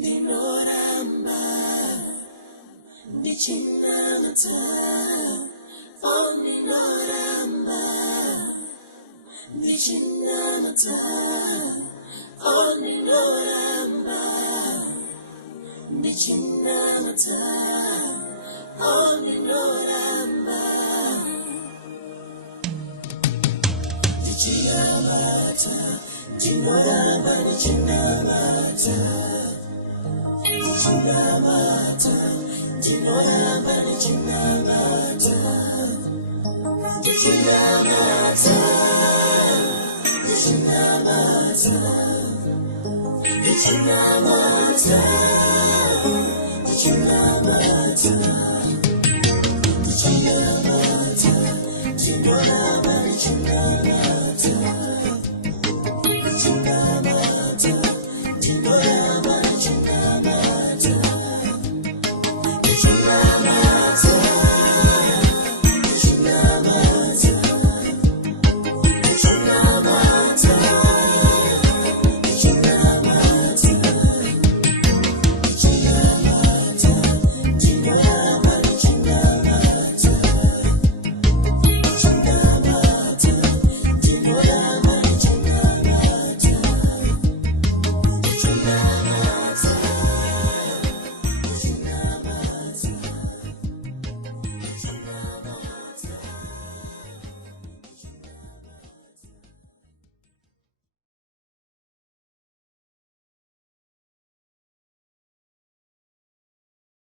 Ninoramba, Nichinamata, oh Ninoramba, Nichinamata, oh Ninoramba, Nichinamata, oh Ninoramba, Nichinamata, Ninoramba, Nichinamata. Chinamata, Chinamata, Chinamata, Chinamata, Chinamata, Chinamata.